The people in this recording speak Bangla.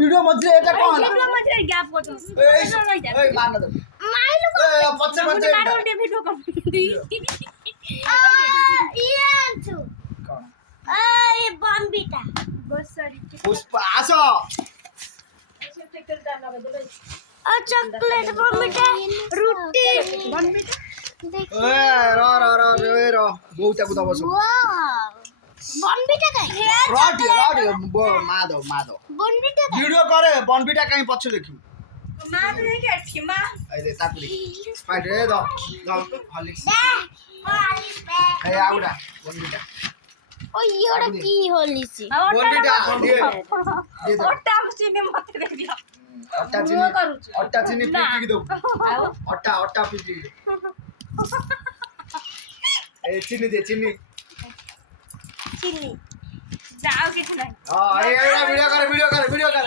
ভিডিও মধ্যে এটা কোন ভিডিও মধ্যে গ্যাপ কত এই মার না মাইলু পচ্ছে পচ্ছে মারুলতে ভিডিও কর ইয়ান্তু কোন এই বনবিটা বসরি পুষ্পা আসো চকলেট বনবিটা রুটি বনবিটা র বউটা কোথা বসো ওয়াও বনবিটা কাই রটি মাদো বনবিটা কাই ভিডিও করে বনবিটা কাই পচ্ছে দেখি মা তো দেখে আছি মা এই দে তাকলি স্পাইট রে দাও হলিক্স এই আউডা বনবিটা ও ইওরা কি হলিছি বনবিটা দিয়ে দাও ওটা চিনি মতে দিও অট্টা চিনি পিটি দাও অট্টা পিটি এই চিনি দে চিনি চিনি যাও কিছু নাই এই ভিডিও করে